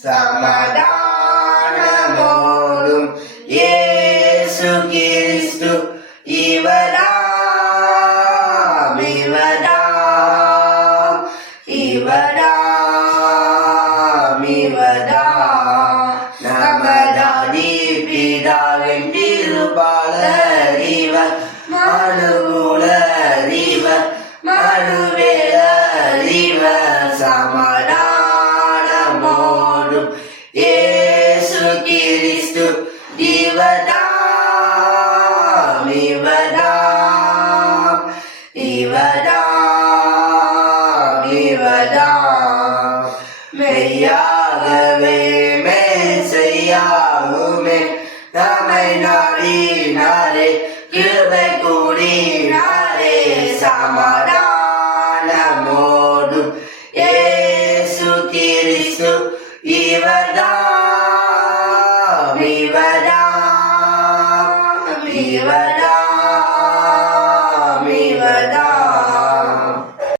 சமாதானமோடும் இயேசு கிறிஸ்து இவராம் இவராம் இவராம் இவராம் நமதாதி பிதாவின் திருபாலர் இவர் மனுகுலர் இவர் மனுவேலர் இவர் சமாதானமோடும் இயேசு கிறிஸ்து இவராம் இவராம் இவராம் இவராம் மெய்யாகவே மெய்யாகுமே நம்மை நாடினாரே கிருபை கூடினாரே சமாதானமோடும் இயேசு கிறிஸ்து இவராம் இவராம் இவராம்